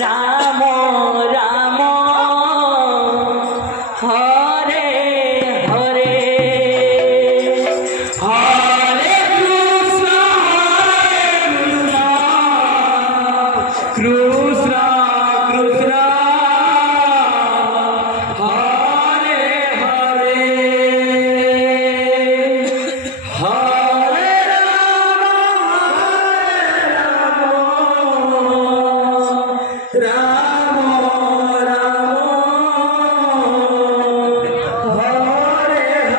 Ram Ram Hare Hare Hare Krishna Krishna Krishna Hare Hare Hare Ram Hare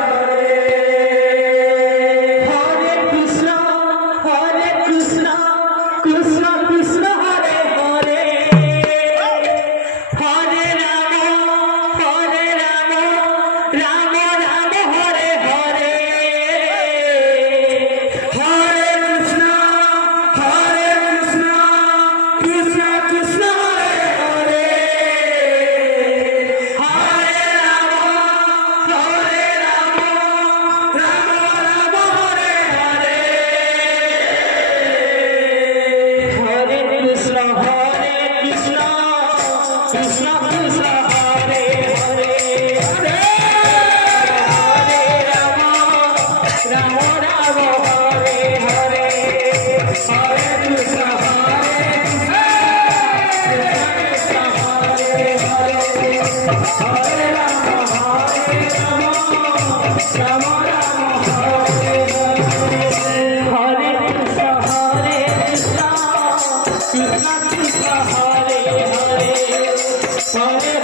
Hare Hare Krishna Krishna Krishna Hare Hare Hare Ram Ram Ram Hare Hare Hare Krishna Krishna Krishna Hare Hare Hare Ram Ram Ram Hare Hare Hare Krishna Krishna Krishna Hare Hare Hare Ram Ram Hare Hare Hare Krishna Krishna Hare Hare Hare Ram Ram Hare Hare Hare Krishna Krishna Krishna Hare Hare Hare